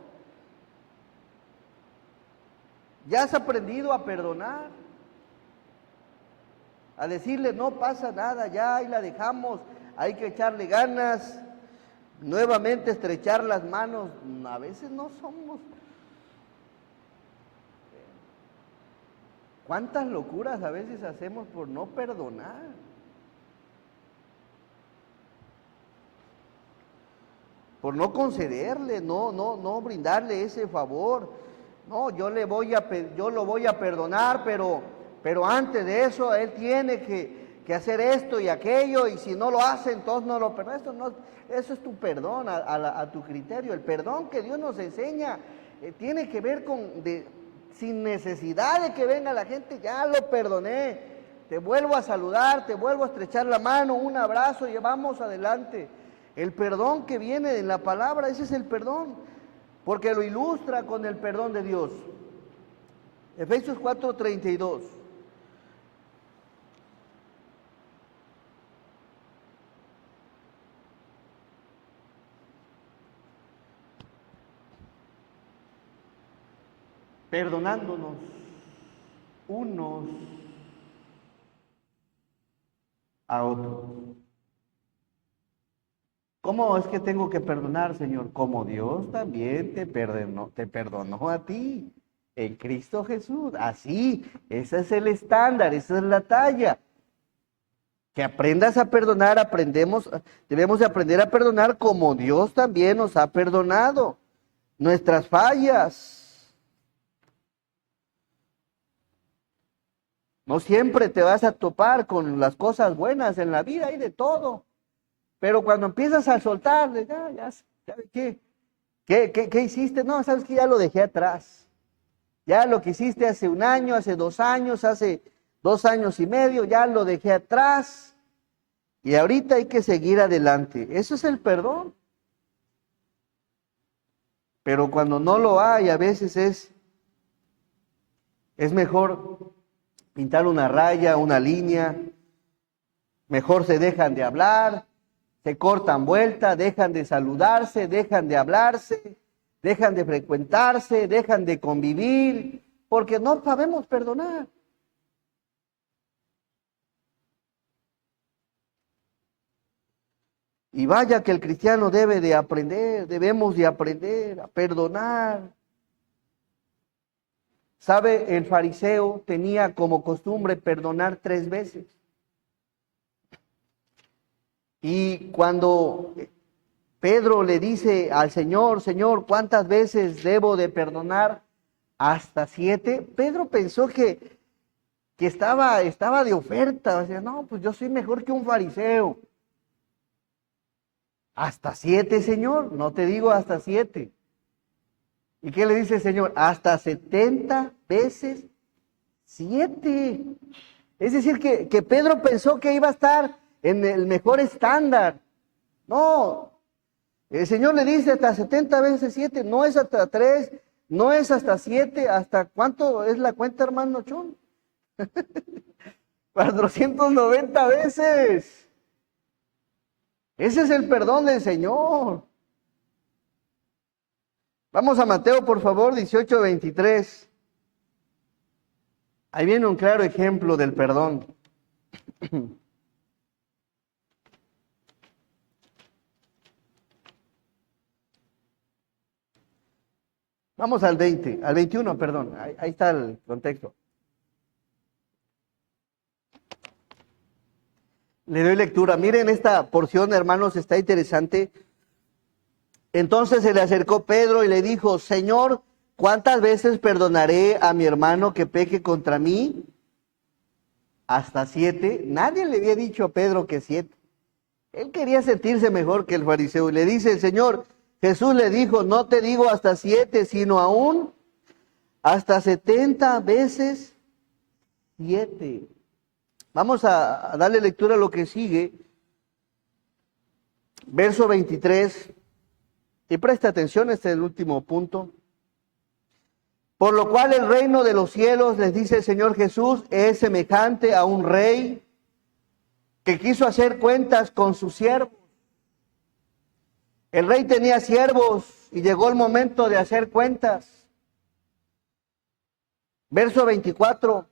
¿Ya has aprendido a perdonar? A decirle no pasa nada, ya ahí la dejamos, hay que echarle ganas, nuevamente estrechar las manos. A veces no somos. ¿Cuántas locuras a veces hacemos por no perdonar? Por no concederle, no brindarle ese favor. No, yo lo voy a perdonar, pero antes de eso él tiene que hacer esto y aquello, y si no lo hace, entonces no lo perdona. Eso es tu perdón a tu criterio. El perdón que Dios nos enseña tiene que ver sin necesidad de que venga la gente, ya lo perdoné, te vuelvo a saludar, te vuelvo a estrechar la mano, un abrazo y vamos adelante. El perdón que viene en la palabra, ese es el perdón, porque lo ilustra con el perdón de Dios. Efesios 4:32. Perdonándonos unos a otros. ¿Cómo es que tengo que perdonar, Señor? Como Dios también te perdonó a ti en Cristo Jesús. Así, ese es el estándar, esa es la talla. Que aprendas a perdonar, debemos de aprender a perdonar como Dios también nos ha perdonado nuestras fallas. No siempre te vas a topar con las cosas buenas en la vida, hay de todo. Pero cuando empiezas a soltar, ya, ¿sabes qué? ¿Qué hiciste? No, sabes que ya lo dejé atrás. Ya lo que hiciste hace un año, hace 2 años, hace 2 años y medio, ya lo dejé atrás. Y ahorita hay que seguir adelante. Eso es el perdón. Pero cuando no lo hay, a veces es mejor pintar una raya, una línea. Mejor se dejan de hablar, se cortan vuelta, dejan de saludarse, dejan de hablarse, dejan de frecuentarse, dejan de convivir, porque no sabemos perdonar. Y vaya que el cristiano debemos de aprender a perdonar. ¿Sabe? El fariseo tenía como costumbre perdonar 3 veces. Y cuando Pedro le dice al Señor, Señor, ¿cuántas veces debo de perdonar? Hasta 7. Pedro pensó que estaba de oferta. O sea, no, pues yo soy mejor que un fariseo. Hasta 7, Señor, no te digo hasta 7. ¿Y qué le dice el Señor? Hasta 70 veces 7. Es decir, que Pedro pensó que iba a estar en el mejor estándar. No, el Señor le dice hasta 70 veces 7, no es hasta 3, no es hasta 7, ¿hasta cuánto es la cuenta, hermano Chon? 490 veces. Ese es el perdón del Señor. Vamos a Mateo, por favor, 18:23. Ahí viene un claro ejemplo del perdón. Vamos al 21, perdón. Ahí está el contexto. Le doy lectura. Miren esta porción, hermanos, está interesante. Entonces se le acercó Pedro y le dijo, Señor, ¿cuántas veces perdonaré a mi hermano que peque contra mí? Hasta 7. Nadie le había dicho a Pedro que 7. Él quería sentirse mejor que el fariseo. Y le dice el Señor, Jesús le dijo, no te digo hasta 7, sino aún hasta 70 veces 7. Vamos a darle lectura a lo que sigue. Verso 23. Y presta atención, este es el último punto. Por lo cual el reino de los cielos, les dice el Señor Jesús, es semejante a un rey que quiso hacer cuentas con sus siervos. El rey tenía siervos y llegó el momento de hacer cuentas. Verso 24.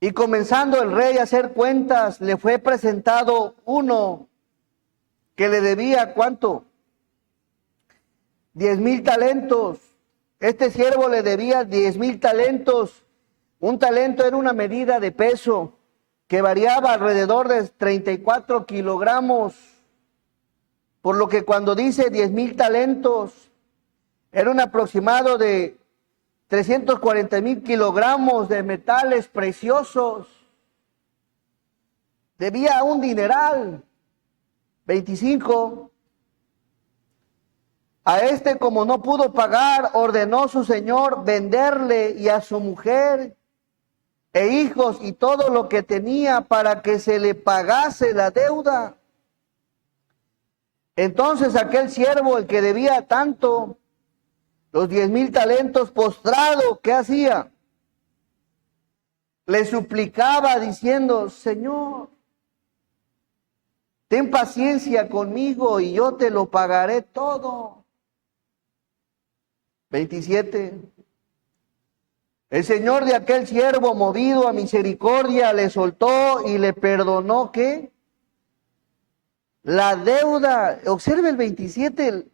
Y comenzando el rey a hacer cuentas, le fue presentado uno que le debía, ¿cuánto? 10,000 talentos. Este siervo le debía 10,000 talentos. Un talento era una medida de peso que variaba alrededor de 34 kilogramos. Por lo que cuando dice 10,000 talentos, era un aproximado de 340,000 kilogramos de metales preciosos. Debía un dineral. 25. A este, como no pudo pagar, ordenó su señor venderle y a su mujer e hijos y todo lo que tenía para que se le pagase la deuda. Entonces aquel siervo, el que debía tanto, los 10,000 talentos, postrado, ¿qué hacía? Le suplicaba diciendo, Señor, ten paciencia conmigo y yo te lo pagaré todo. 27. El señor de aquel siervo, movido a misericordia, le soltó y le perdonó, ¿qué? La deuda. Observe el 27.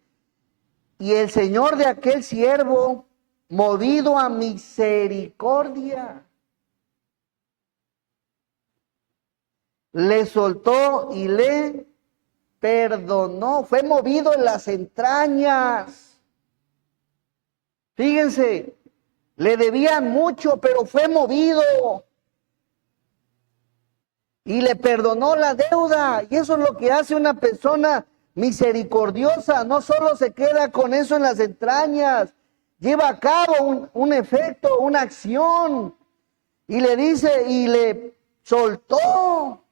Y el señor de aquel siervo, movido a misericordia, le soltó y le perdonó. Fue movido en las entrañas. Fíjense, le debían mucho, pero fue movido y le perdonó la deuda. Y eso es lo que hace una persona misericordiosa. No solo se queda con eso en las entrañas, lleva a cabo un efecto, una acción. Y le dice, y le soltó.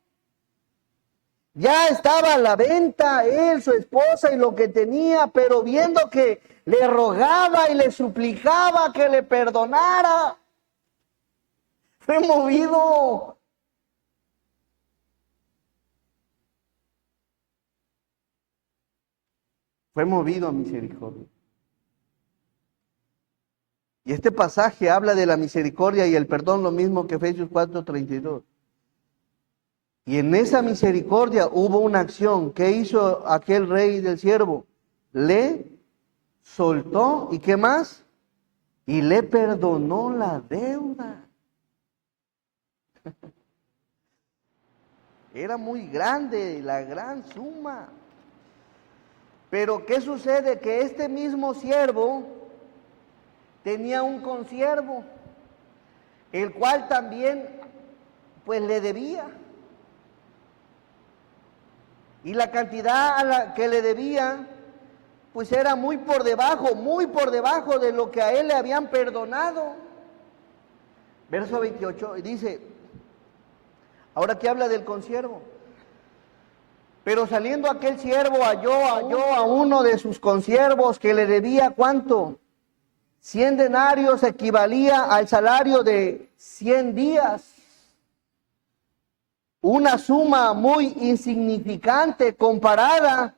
Ya estaba a la venta él, su esposa y lo que tenía, pero viendo que le rogaba y le suplicaba que le perdonara, fue movido. Fue movido a misericordia. Y este pasaje habla de la misericordia y el perdón, lo mismo que Efesios 4:32. Y en esa misericordia hubo una acción. ¿Qué hizo aquel rey del siervo? Le soltó, ¿y qué más? Y le perdonó la deuda. Era muy grande la gran suma. Pero ¿qué sucede? Que este mismo siervo tenía un consiervo, el cual también pues le debía. Y la cantidad a la que le debía, pues era muy por debajo de lo que a él le habían perdonado. Verso 28 dice, ahora que habla del consiervo. Pero saliendo aquel siervo halló a uno de sus consiervos que le debía ¿cuánto? 100 denarios equivalía al salario de 100 días. Una suma muy insignificante comparada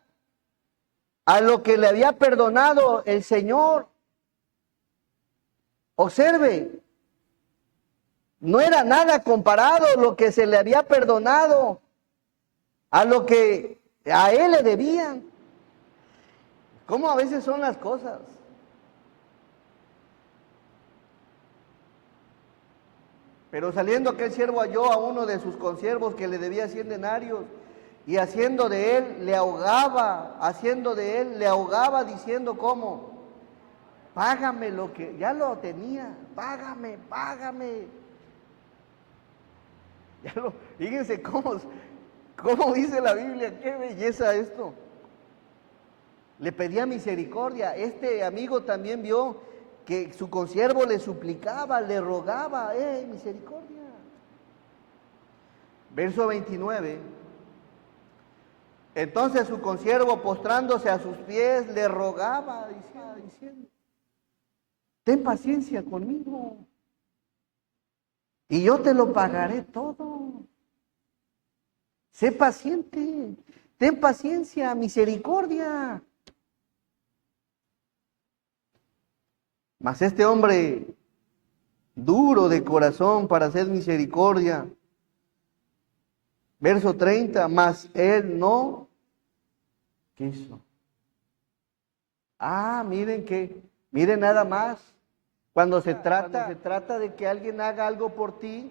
a lo que le había perdonado el Señor. Observe, no era nada comparado lo que se le había perdonado a lo que a él le debían. ¿Cómo a veces son las cosas? Pero saliendo aquel siervo halló a uno de sus consiervos que le debía 100 denarios y haciendo de él le ahogaba diciendo ¿cómo? Págame lo que ya lo tenía, págame. Fíjense cómo dice la Biblia, qué belleza esto. Le pedía misericordia. Este amigo también vio que su consiervo le suplicaba, le rogaba, misericordia. Verso 29. Entonces su consiervo postrándose a sus pies le rogaba, diciendo, ten paciencia conmigo y yo te lo pagaré todo. Sé paciente, ten paciencia, misericordia. Mas este hombre duro de corazón para hacer misericordia. Verso 30, mas él no quiso. Miren nada más. Cuando se trata de que alguien haga algo por ti,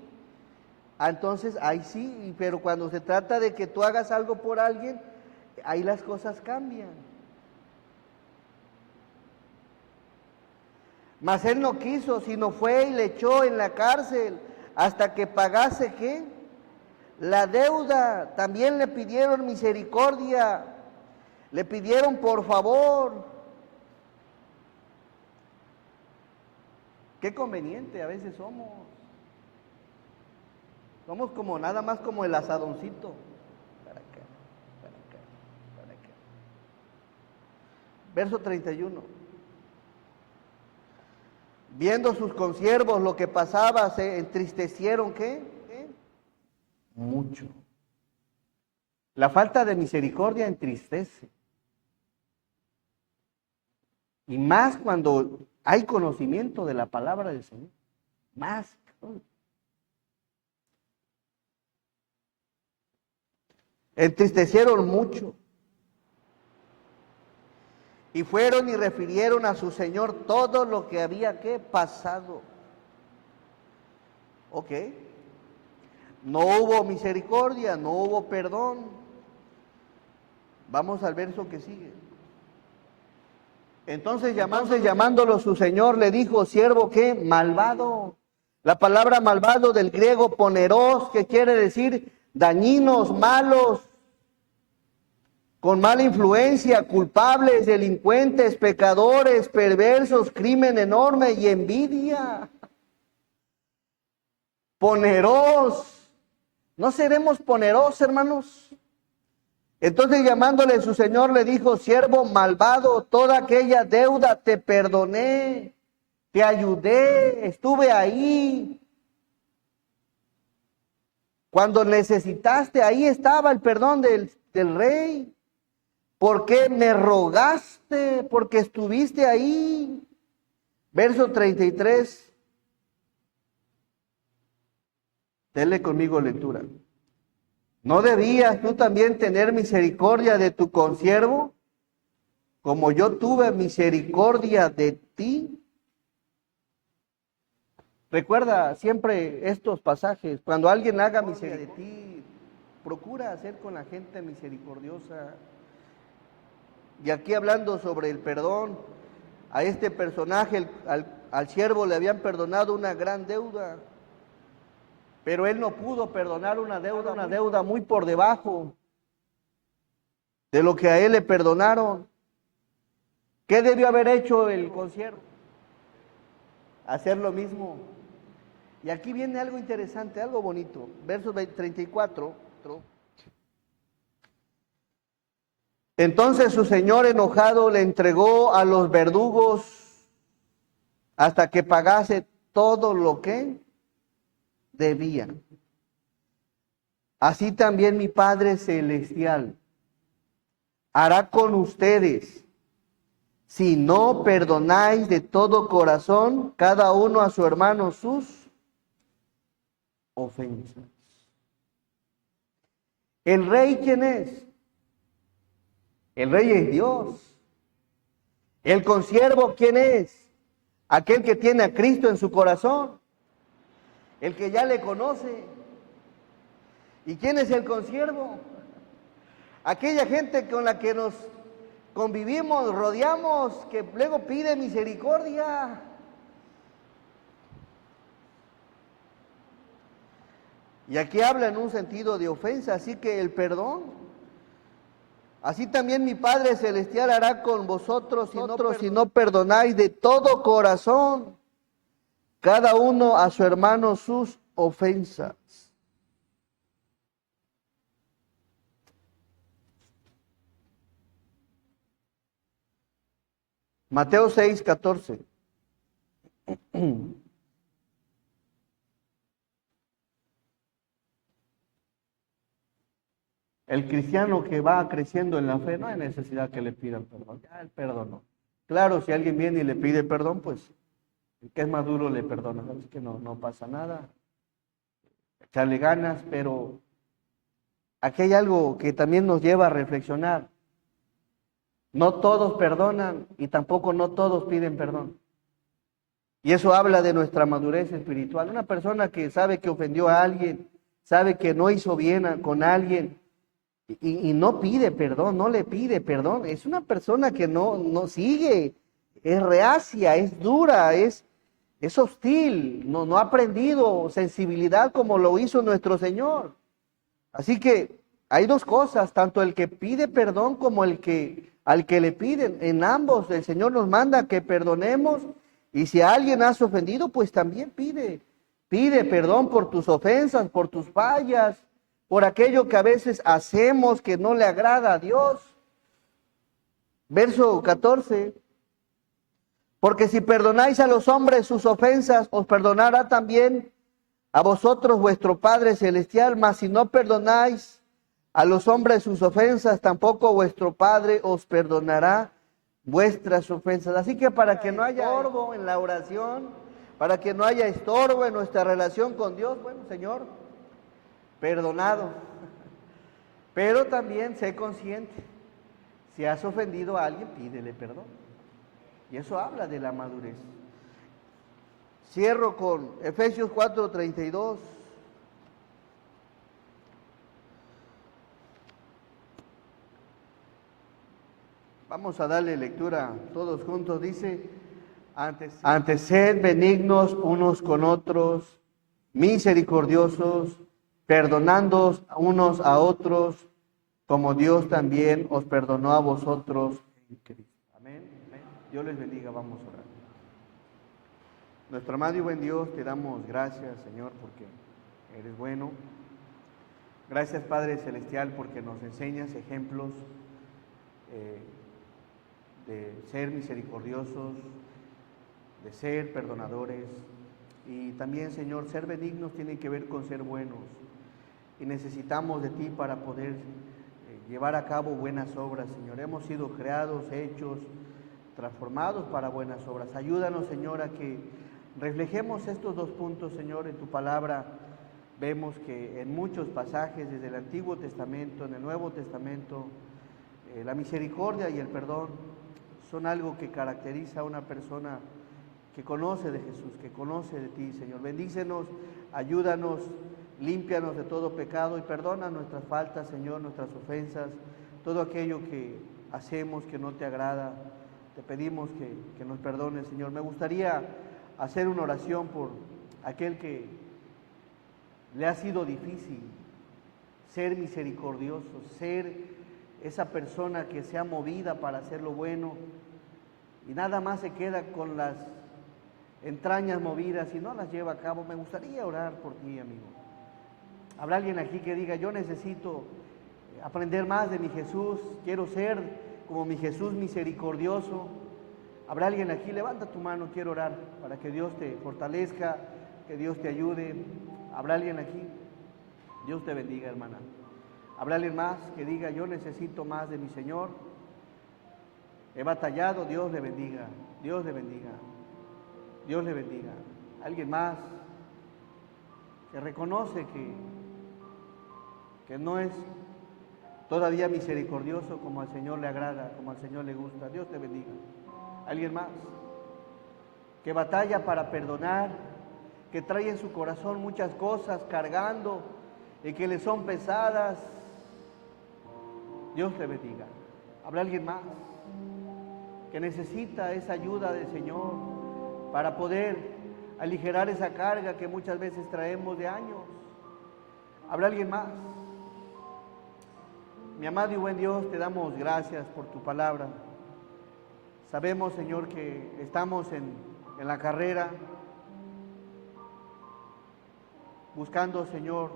entonces ahí sí, pero cuando se trata de que tú hagas algo por alguien, ahí las cosas cambian. Mas él no quiso, sino fue y le echó en la cárcel hasta que pagase ¿qué? La deuda. También le pidieron misericordia, le pidieron por favor. Qué conveniente a veces somos. Somos como nada más como el asadoncito. Para acá. Verso 31. Viendo sus consiervos lo que pasaba, se entristecieron, ¿qué? Mucho. La falta de misericordia entristece. Y más cuando hay conocimiento de la palabra del Señor. Más. Entristecieron mucho. Y fueron y refirieron a su Señor todo lo que había pasado. Ok. No hubo misericordia, no hubo perdón. Vamos al verso que sigue. Entonces llamándolo su Señor le dijo, siervo ¿qué? Malvado. La palabra malvado del griego poneros, que quiere decir dañinos, malos, con mala influencia, culpables, delincuentes, pecadores, perversos, crimen enorme y envidia. Poneros. ¿No seremos poneros, hermanos? Entonces llamándole su Señor le dijo, siervo malvado, toda aquella deuda te perdoné, te ayudé, estuve ahí. Cuando necesitaste, ahí estaba el perdón del rey. ¿Por qué me rogaste? Porque estuviste ahí. Verso 33. Denle conmigo lectura. ¿No debías tú también tener misericordia de tu consiervo, como yo tuve misericordia de ti? Recuerda siempre estos pasajes. Cuando alguien haga misericordia de ti, procura hacer con la gente misericordiosa. Y aquí hablando sobre el perdón, a este personaje, al siervo le habían perdonado una gran deuda, pero él no pudo perdonar una deuda muy por debajo de lo que a él le perdonaron. ¿Qué debió haber hecho el consiervo? Hacer lo mismo. Y aquí viene algo interesante, algo bonito. Versos 34. Entonces su señor enojado le entregó a los verdugos hasta que pagase todo lo que debía. Así también mi Padre Celestial hará con ustedes si no perdonáis de todo corazón cada uno a su hermano sus ofensas. ¿El rey quién es? El rey es Dios. ¿El consiervo quién es? Aquel que tiene a Cristo en su corazón, el que ya le conoce. ¿Y quién es el consiervo? Aquella gente con la que nos convivimos, rodeamos, que luego pide misericordia. Y aquí habla en un sentido de ofensa, así que el perdón. Así también mi Padre Celestial hará con vosotros si no perdonáis de todo corazón cada uno a su hermano sus ofensas. Mateo 6:14. El cristiano que va creciendo en la fe no hay necesidad que le pidan perdón, ya él perdonó. Claro, si alguien viene y le pide perdón, pues el que es maduro le perdona, sabes que no pasa nada, echarle ganas, pero aquí hay algo que también nos lleva a reflexionar. No todos perdonan y tampoco no todos piden perdón. Y eso habla de nuestra madurez espiritual. Una persona que sabe que ofendió a alguien, sabe que no hizo bien con alguien y no pide perdón, no le pide perdón, es una persona que no sigue, es reacia, es dura, es hostil, no ha aprendido sensibilidad como lo hizo nuestro Señor. Así que hay dos cosas, tanto el que pide perdón como el que al que le piden. En ambos el Señor nos manda que perdonemos y si a alguien has ofendido, pues también pide perdón por tus ofensas, por tus fallas, por aquello que a veces hacemos que no le agrada a Dios. Verso 14. Porque si perdonáis a los hombres sus ofensas, os perdonará también a vosotros vuestro Padre Celestial, mas si no perdonáis a los hombres sus ofensas, tampoco vuestro Padre os perdonará vuestras ofensas. Así que para que no haya estorbo en la oración, para que no haya estorbo en nuestra relación con Dios, bueno, Señor, perdonado. Pero también sé consciente, si has ofendido a alguien, pídele perdón. Y eso habla de la madurez. Cierro con Efesios 4:32. Vamos a darle lectura todos juntos. Dice, antes sed benignos unos con otros, misericordiosos, perdonándoos unos a otros, como Dios también os perdonó a vosotros en Cristo. Amén. Amén. Dios les bendiga, vamos a orar. Nuestro amado y buen Dios, te damos gracias, Señor, porque eres bueno. Gracias, Padre Celestial, porque nos enseñas ejemplos de ser misericordiosos, de ser perdonadores. Y también, Señor, ser benignos tiene que ver con ser buenos. Y necesitamos de ti para poder llevar a cabo buenas obras, Señor. Hemos sido creados, hechos, transformados para buenas obras. Ayúdanos, Señor, a que reflejemos estos dos puntos, Señor, en tu palabra. Vemos que en muchos pasajes, desde el Antiguo Testamento, en el Nuevo Testamento, la misericordia y el perdón son algo que caracteriza a una persona que conoce de Jesús, que conoce de ti, Señor. Bendícenos, ayúdanos, límpianos de todo pecado y perdona nuestras faltas, Señor, nuestras ofensas, todo aquello que hacemos que no te agrada. Te pedimos que nos perdones, Señor. Me gustaría hacer una oración por aquel que le ha sido difícil ser misericordioso, ser esa persona que sea movida para hacer lo bueno y nada más se queda con las entrañas movidas y no las lleva a cabo, me gustaría orar por ti, amigo. ¿Habrá alguien aquí que diga, yo necesito aprender más de mi Jesús, quiero ser como mi Jesús misericordioso? ¿Habrá alguien aquí? Levanta tu mano, quiero orar para que Dios te fortalezca, que Dios te ayude. ¿Habrá alguien aquí? Dios te bendiga, hermana. ¿Habrá alguien más que diga, yo necesito más de mi Señor? He batallado, Dios le bendiga, Dios le bendiga, Dios le bendiga. ¿Alguien más que reconoce que no es todavía misericordioso como al Señor le agrada, como al Señor le gusta? Dios te bendiga. ¿Alguien más que batalla para perdonar, que trae en su corazón muchas cosas cargando y que le son pesadas? Dios te bendiga. ¿Habrá alguien más que necesita esa ayuda del Señor para poder aligerar esa carga que muchas veces traemos de años? ¿Habrá alguien más? Mi amado y buen Dios, te damos gracias por tu palabra. Sabemos, Señor, que estamos en la carrera, buscando, Señor,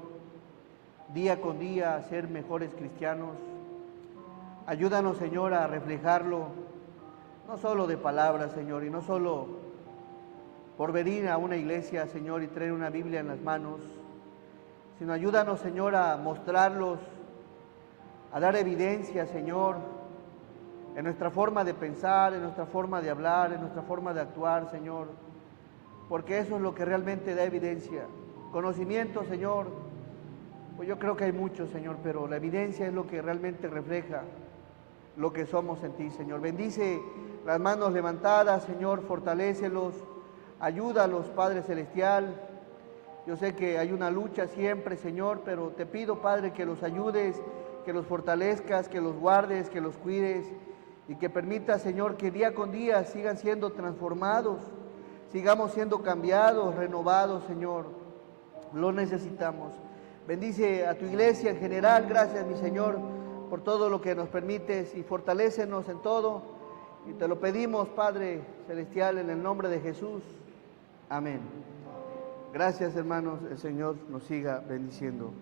día con día ser mejores cristianos. Ayúdanos, Señor, a reflejarlo, no solo de palabras, Señor, y no solo por venir a una iglesia, Señor, y traer una Biblia en las manos, sino ayúdanos, Señor, a mostrarlos, a dar evidencia, Señor, en nuestra forma de pensar, en nuestra forma de hablar, en nuestra forma de actuar, Señor, porque eso es lo que realmente da evidencia. Conocimiento, Señor, pues yo creo que hay mucho, Señor, pero la evidencia es lo que realmente refleja lo que somos en ti, Señor. Bendice las manos levantadas, Señor, fortalécelos, ayúdalos, Padre Celestial. Yo sé que hay una lucha siempre, Señor, pero te pido, Padre, que los ayudes, que los fortalezcas, que los guardes, que los cuides y que permitas, Señor, que día con día sigan siendo transformados, sigamos siendo cambiados, renovados, Señor. Lo necesitamos. Bendice a tu iglesia en general. Gracias, mi Señor, por todo lo que nos permites y fortalécenos en todo. Y te lo pedimos, Padre Celestial, en el nombre de Jesús. Amén. Gracias, hermanos. El Señor nos siga bendiciendo.